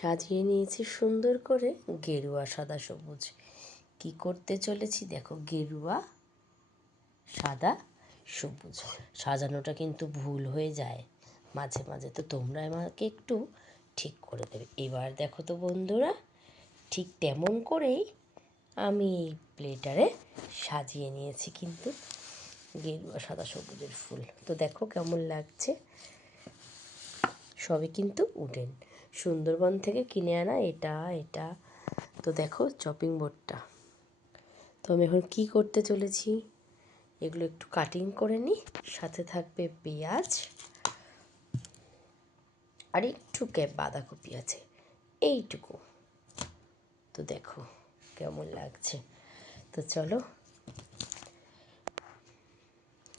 সাজিয়ে নিয়েছি সুন্দর করে গেরুয়া সাদা সবুজ। কি করতে চলেছি দেখো, গেরুয়া সাদা সবুজ সাজানোটা কিন্তু ভুল হয়ে যায় মাঝে মাঝে, তো তোমরা আমাকে একটু ঠিক করে দেবে। এবার দেখো তো বন্ধুরা, ঠিক তেমন করেই আমি এই প্লেটারে সাজিয়ে নিয়েছি কিন্তু গেরুয়া সাদা সবুজের ফুল। তো দেখো কেমন লাগছে, সবই কিন্তু উডেন, সুন্দরবন থেকে কিনে আনা এটা। তো দেখো চপিং বোর্ডটা। তো আমি এখন কী করতে চলেছি, এগুলো একটু কাটিং করে নিই, সাথে থাকবে পেঁয়াজ আর একটু বাঁধাকপি আছে, এইটুকু। তো দেখো কেমন লাগছে। তো চলো,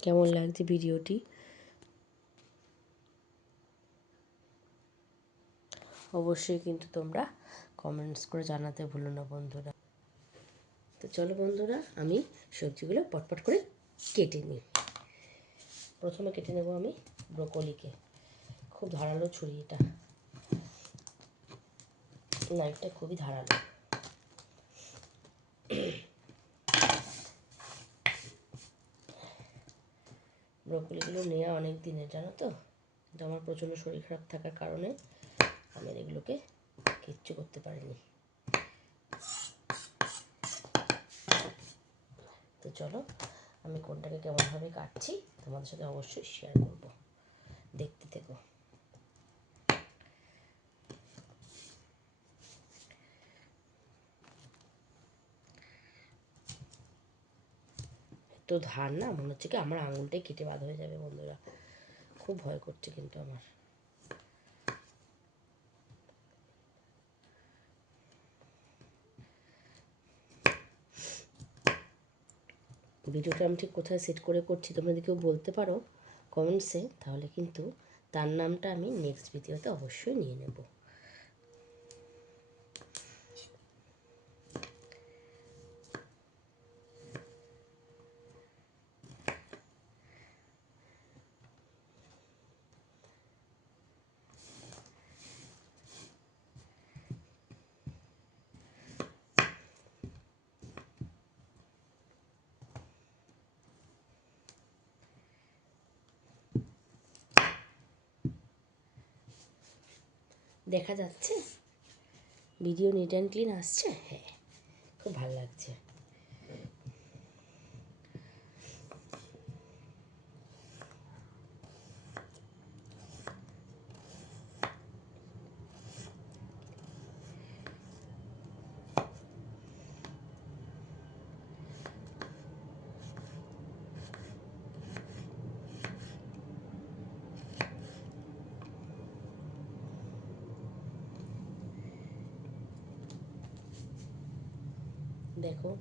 কেমন লাগছে ভিডিওটি অবশ্যই কিন্তু তোমরা কমেন্টস করে জানাতে ভুলো না বন্ধুরা। তো চলো বন্ধুরা, আমি সবজিগুলো পটপট করে কেটে নিই। প্রথমে কেটে নেব আমি ব্রোকলিকে। খুব ধারালো ছুরি এটা, নাইফটা খুবই ধারালো। ব্রোকলিগুলো নেওয়া অনেক দিনের, জানো তো, কিন্তু আমার প্রচণ্ড শরীর খারাপ থাকার কারণে আমি এগুলোকে কিচ্ছু করতে পারিনি। তো চলো, আমি কোনটাকে কেমনভাবে কাটছি তোমাদের সাথে অবশ্যই শেয়ার করব, দেখতে থেকো। তো ধার না, মনে হচ্ছে কি আমার আঙুলটাই কেটে বাদ হয়ে যাবে বন্ধুরা, খুব ভয় করছে কিন্তু আমার। ভিডিওটা আমি ঠিক কোথায় সেট করে করছি তোমরা যদি কেউ বলতে পারো কমেন্টসে, তাহলে কিন্তু তার নামটা আমি নেক্সট ভিডিওতে অবশ্যই নিয়ে নেব। দেখা যাচ্ছে ভিডিও নিট অ্যান্ড ক্লিন আসছে, হ্যাঁ খুব ভালো লাগছে। দেখো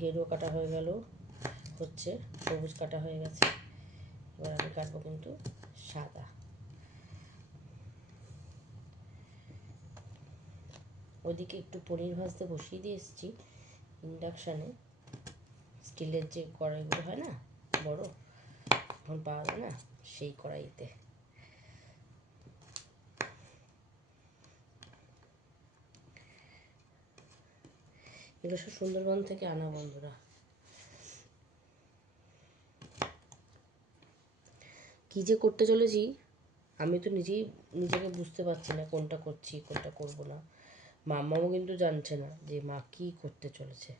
গেরুয়া কাটা হয়ে গেল, হচ্ছে সবুজ কাটা হয়ে গেছে, এবার আমি কাটবো কিন্তু সাদা। ওইদিকে একটু পনির ভাজতে বসিয়ে দিয়ে এসেছি ইন্ডাকশানে, স্টিলের যে কড়াইগুলো হয় না বড়, এখন পাওয়া যায় না, সেই কড়াইতে। এগুলো সব সুন্দরবন থেকে আনা বন্ধুরা। কী যে করতে চলেছি আমি তো নিজেকে বুঝতে পারছি না, কোনটা করছি কোনটা করব না। মাম্মাও কিন্তু জানছে না যে মা কী করতে চলেছে।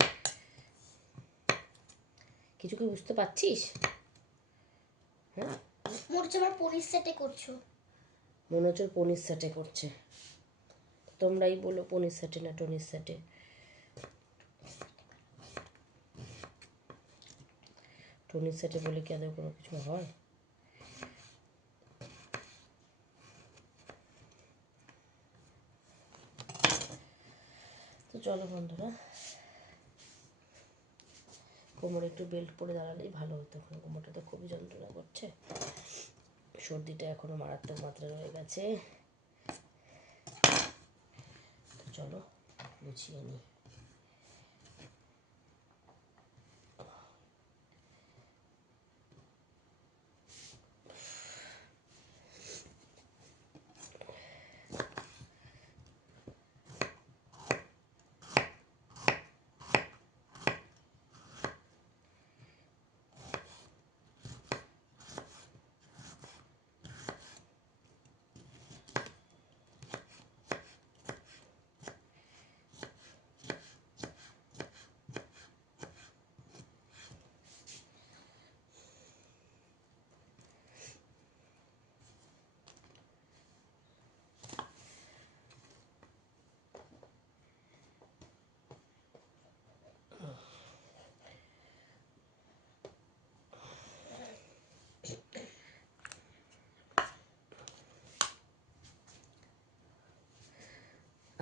কিছু কি বুঝতে পারছিস? হ্যাঁ, মনে হচ্ছে আমার পনির সেটে করছো। মনে হচ্ছে পনির সেটে করছে। তোমরাই বলো পনির সেটে না টনির সেটে। টনির সেটে বলে কি আদৌ কোনো কিছু হয়? তো চলো বন্ধুরা, কোমরে একটু বেল্ট পরে দাঁড়ালেই ভালো হতো, কোমরটা তো খুবই যন্ত্রণা করছে, সর্দিটা এখনো মারাত্মক মাত্রায় রয়ে গেছে। তো চলো গুছিয়ে নিই।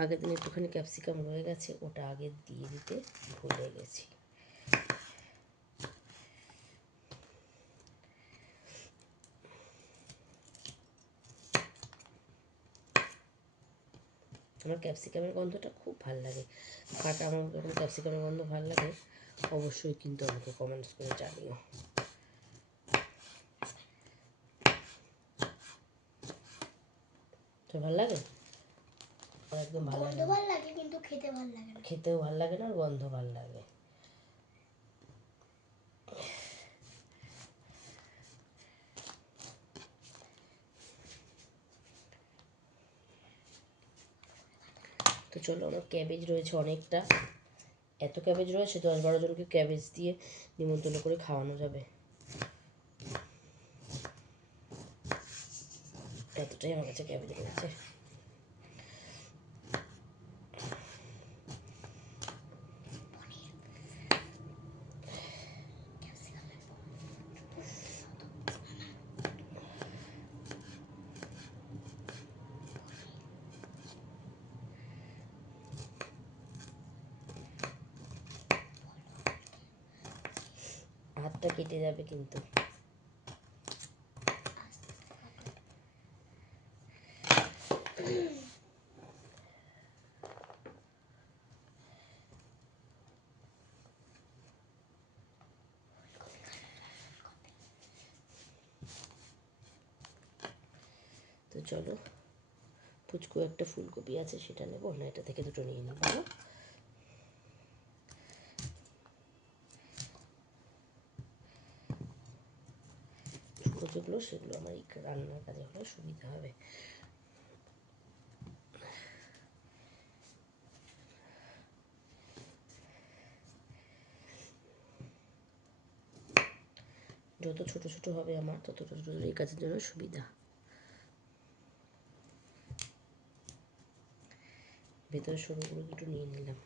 আগের দিন একটুখানি ক্যাপসিকাম রয়ে গেছে, ওটা আগে দিয়ে দিতে ভুলে গেছি। আমার ক্যাপসিকামের গন্ধটা খুব ভাল লাগে। কাটা আমার যখন ক্যাপসিকামের গন্ধ ভাল লাগে অবশ্যই কিন্তু আমাকে কমেন্টস করে জানিও। তো ভাল লাগে? একদম ভালো গন্ধ ভালো লাগে কিন্তু খেতে ভালো লাগে না। খেতেও ভাল লাগে না, আর গন্ধ ভাল লাগে। তো চলো, আমার ক্যাবেজ রয়েছে অনেকটা। এত ক্যাবেজ রয়েছে 10-12 জনকে ক্যাবেজ দিয়ে নিমন্ত্রণ করে খাওয়ানো যাবে, এতটাই আমার কাছে ক্যাবেজ রয়েছে। হাতটা কেটে যাবে কিন্তু। তো চলো, পুচকু একটা ফুলকপি আছে, সেটা নেবো না এটা থেকে দুটো নিয়ে নেবো। ছোটো যেগুলো সেগুলো আমার এই রান্নার কাজে হলে সুবিধা হবে। যত ছোট ছোট হবে আমার তত ছোট ছোট এই কাজের জন্য সুবিধা। ভেতরে সরুগুলো একটু নিয়ে নিলাম।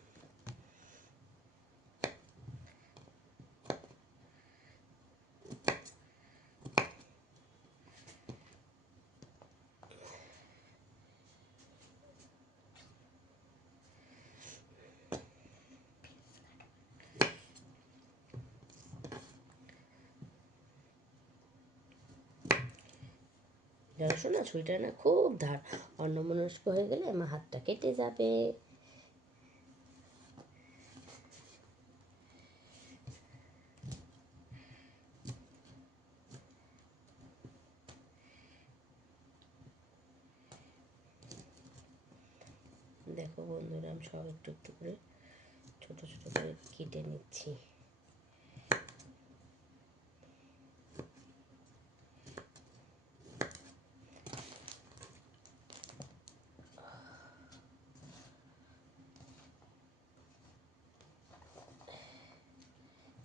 জানো শোনা, ছুরিটা না খুব ধার, অন্যমনস্ক হয়ে গেলে আমার হাতটা কেটে যাবে। দেখো বন্ধুরা, আমি সব একটু একটু করে ছোট ছোট করে কেটে নিচ্ছি।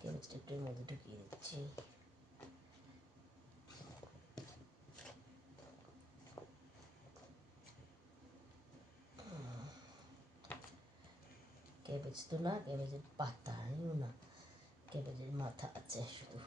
ক্যাবেজটা একটু এর মধ্যে ঢুকিয়ে দিচ্ছি। ক্যাবেজ তো না, ক্যাবেজের পাতাও না, ক্যাবেজের মাথা আছে শুধু।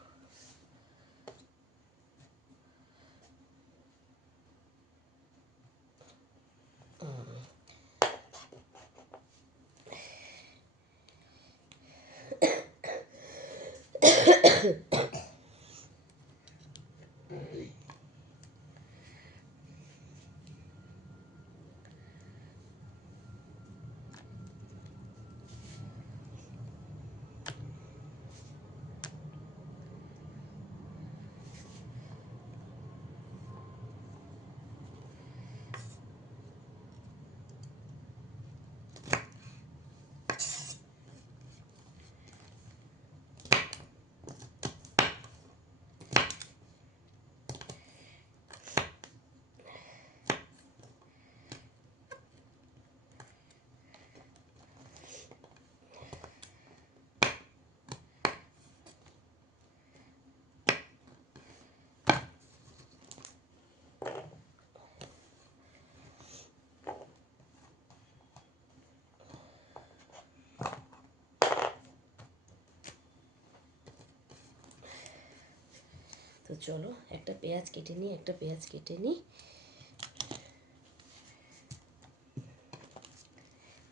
তো চলো, একটা পেঁয়াজ কেটে নিই, একটা পেঁয়াজ কেটে নিই।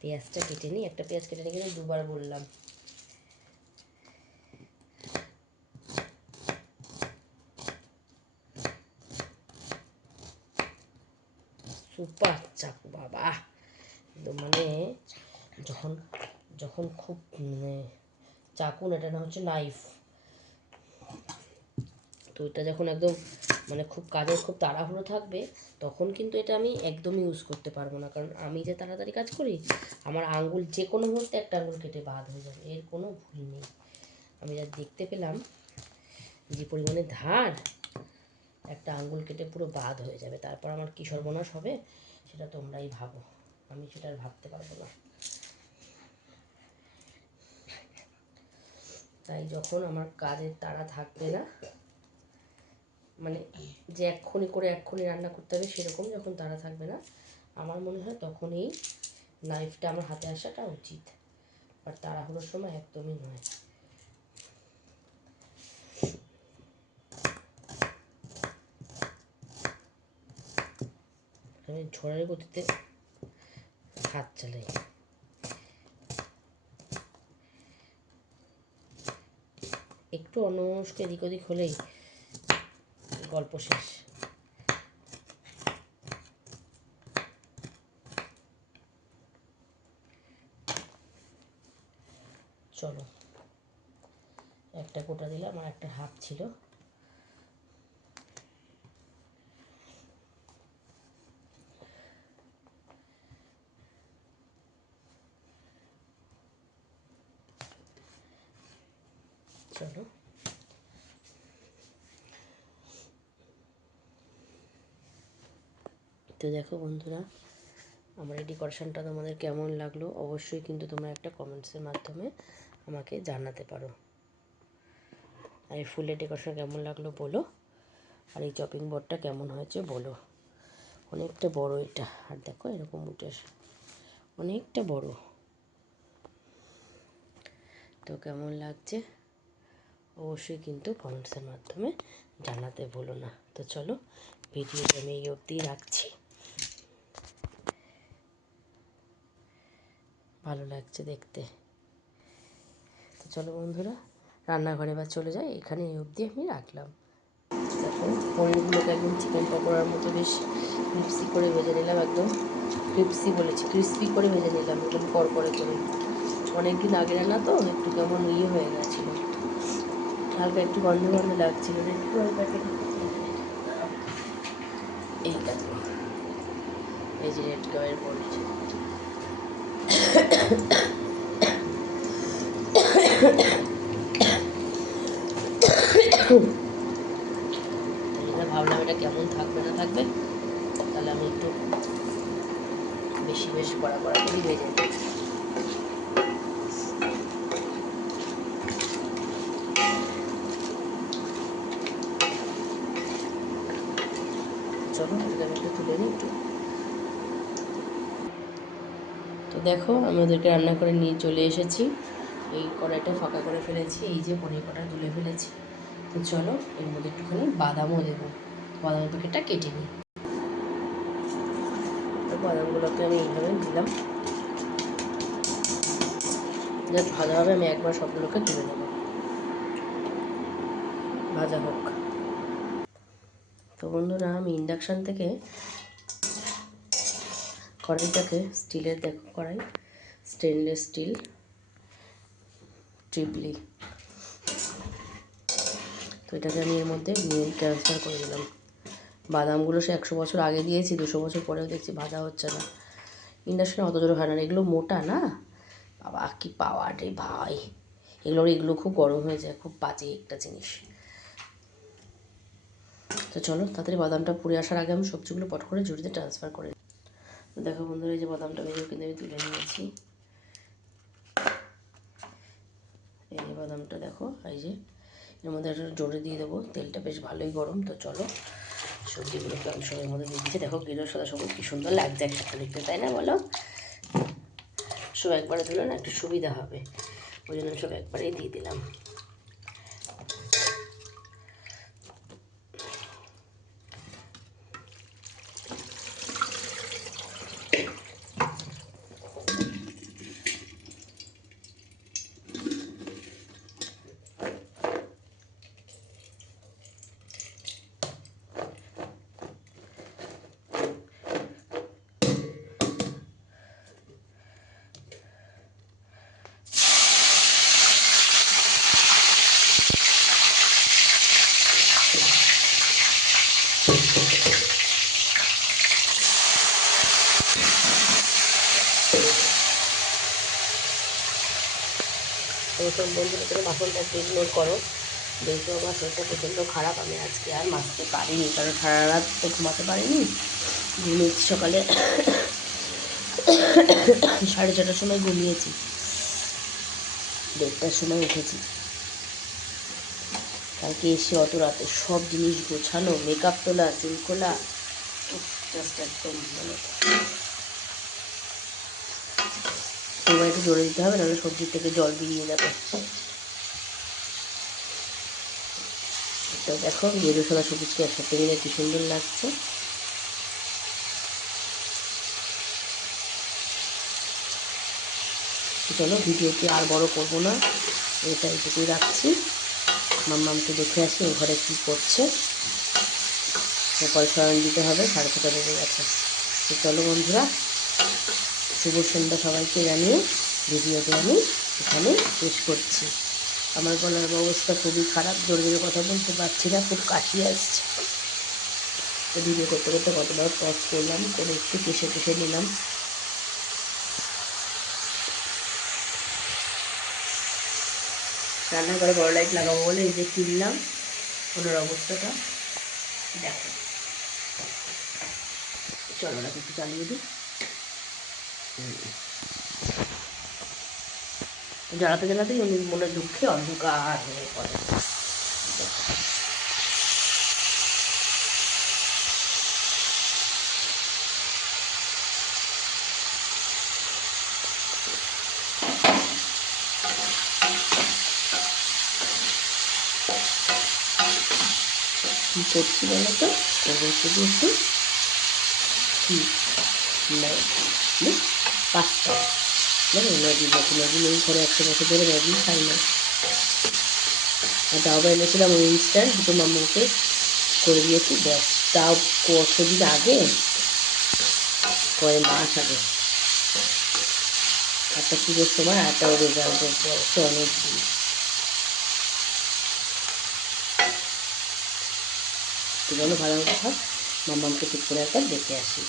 পেঁয়াজটা কেটে নিই, একটা পেঁয়াজ কেটে নিই, কিন্তু দুবার বললাম। সুপার চাকু বাবা, মানে যখন যখন খুব মানে চাকু না, এটা না হচ্ছে নাইফ, তো এটা যখন একদম মানে খুব কাজের খুব তাড়াহুড়ো থাকবে তখন কিন্তু এটা আমি একদমই ইউজ করতে পারবো না, কারণ আমি যে তাড়াতাড়ি কাজ করি আমার আঙ্গুল যে কোনো মুহূর্তে একটা আঙ্গুল কেটে বাদ হয়ে যাবে, এর কোনো ভুল নেই। আমি যা দেখতে পেলাম যে পরিমাণে ধার, একটা আঙ্গুল কেটে পুরো বাদ হয়ে যাবে, তারপর আমার কী সর্বনাশ হবে সেটা তোমরাই ভাবো, আমি সেটা আর ভাবতে পারবো না। তাই যখন আমার কাজের তাড়া থাকবে না, মানে যে এক্ষুনি রান্না করতে হবে সেরকম যখন তাড়া থাকবে না, আমার মনে হয় তখন এই নাইফটা আমার হাতে আসাটা উচিত, আর তাড়াহুড়োর সময় একদমই নয়। আমি ঝড়ের গতিতে হাত চালাই। একটু অন্যমনস্ক এদিক ওদিক হলেই গল্প শেষ। চলো, একটা কোটা দিলাম, আর একটা হাফ ছিল, চলো। তো দেখো বন্ধুরা, আমার এই ডেকোরেশনটা তোমাদের কেমন লাগলো অবশ্যই কিন্তু তোমরা একটা কমেন্টসের মাধ্যমে আমাকে জানাতে পারো। আর এই ফুলের ডেকোরেশন কেমন লাগলো বলো, আর এই চপিং বোর্ডটা কেমন হয়েছে বলো। অনেকটা বড় এটা, আর দেখো এরকম উঠে অনেকটা বড়, তো কেমন লাগছে অবশ্যই কিন্তু কমেন্টসের মাধ্যমে জানাতে ভুলো না। তো চলো, ভিডিওটা আমি এই অবধি রাখছি। ভালো লাগছে দেখতে। তো চলো বন্ধুরা, রান্নাঘরে বা চলে যাই, এখানে এই অবধি আমি রাখলাম। দেখো পনিরগুলোকে একদম চিকেন পকোড়ার মতো বেশ ক্রিপসি করে ভেজে নিলাম, একদম ক্রিসপি করে ভেজে নিলাম, একদম কড়কড়ে করে। অনেকদিন আগে রান্না তো একটু কেমন হয়ে গেছিলো, হালকা একটু গন্ধ গন্ধ লাগছিল, একটু ওই প্যাকেট। এই দেখো, এই যে রেড কালারের পনির, ভাবলাম এটা কেমন থাকবে না থাকবে, তাহলে আমি একটু বেশ কড়া করে ভেজে নিই। চলো এটাকে আমি একটু তুলে নিই একটু। তো দেখো আমি ওদেরকে রান্না করে নিয়ে চলে এসেছি, এই কড়াইটা ফাঁকা করে ফেলেছি, এই যে পনির কটা তুলে ফেলেছি। তো চলো এর মধ্যে একটুখানি বাদামও দেবো, বাদামের প্যাকেটটা কেটে নিই। তো বাদামগুলোকে আমি এইভাবে দিলাম, যা ভাজা হবে আমি একবার সবগুলোকে তুলে নেব, ভাজা হোক। তো বন্ধুরা আমি ইন্ডাকশান থেকে কড়াইটাকে, স্টিলের দেখো কড়াই, স্টেনলেস স্টিল ট্রিপলি, তো এটাকে আমি এর মধ্যে নিয়ে ট্রান্সফার করে দিলাম। বাদামগুলো সে 100 বছর আগে দিয়েছি, 200 বছর পরেও দেখছি ভাজা হচ্ছে না। ইন্ডাকশানে অত জোরে হয় না, এগুলো মোটা না, বাবা কি পাওয়ার রে ভাই, এগুলো খুব গরম হয়ে যায়, খুব বাজে একটা জিনিস। তো চলো তাড়াতাড়ি বাদামটা পুড়ে আসার আগে আমি সবজিগুলো পট করে ঝুড়িতে ট্রান্সফার করে নিই। দেখো বন্ধুরা, এই যে বাদামটা ভেজে কিন্তু আমি তুলে নিয়েছি, এই যে বাদামটা দেখো, এই যে এর মধ্যে একটা জোরে দিয়ে দেবো, তেলটা বেশ ভালোই গরম। তো চলো সবজিগুলোকে আমি সবের মধ্যে দিয়ে দিচ্ছি, দেখো গেরুয়া সাদা সবুজ কী সুন্দর লাগছে একসাথে দেখতে, তাই না বলো? সব একবারে ধুলে না একটু সুবিধা হবে, ওই জন্য সব একবারেই দিয়ে দিলাম। সব বন্ধুরা করে বাসনটা একটু ইগনোর করো, যেহেতু আমার শরীরটা প্রচণ্ড খারাপ। আমি আজকে আর মাজতে পারিনি, কারণ সারা রাত তো ঘুমাতে পারিনি, ঘুমিয়েছি সকালে 6:30টার সময় ঘুমিয়েছি, 1:30টার সময় উঠেছি। কালকে এসে অত রাতে সব জিনিস গোছানো, মেকআপ তোলা, সিল খোলা, জাস্ট একদম মানে এবার একটু জোরে দিতে হবে, নাহলে সবজির থেকে জল বেরিয়ে যাবে। তো দেখো গেরু সাদা সবুজকে একসাথে মিলে কি সুন্দর লাগছে। চলো ভিডিওটি আর বড় করবো না, এটা এইটুকুই রাখছি। মাম্মামকে দেখে আসি ও ঘরে কী করছে, গোপাল শয়ন দিতে হবে, 6:30 বেজে গেছে। তো চলো বন্ধুরা, শুভ সন্ধ্যা সবাইকে জানিয়ে ভিডিওটি আমি এখানে শেষ করছি। আমার গলার অবস্থা খুবই খারাপ, জোরে জোরে কথা বলতে পারছি না, খুব কাশি আসছে। তো ভিডিও করতে করতে কতবার পজ করলাম, করে একটু কেশে নিলাম। রান্নাঘরে বড় লাইট লাগাবো বলে এই যে কিনলাম, ওনার অবস্থাটা দেখো। চলো না একটু চালিয়ে দিই, জ্বালাতে জ্বালাতেই উনি মনের দুঃখে অন্ধকার হয়ে পড়ে। কী করছি বলো তো, শুধু একটু কি পাস্তা, মানে ম্যাগি নেই ঘরে, 100 বছর ধরে ম্যাগি খাই না। আর ডাউবা এনেছিলাম ওই ইনস্ট্যান্ট, দুটো মাম্মাকে করে দিয়েছি, ব্যাস। তাও কতদিন আগে, কয়েক মাস আগে, একটা পুজোর সময়, আরটাও রেজাল্টের বয়সে অনেক দিন। তো বলো ভালো থাক, মাম্মামকে ঠিক করে একবার দেখে আসি।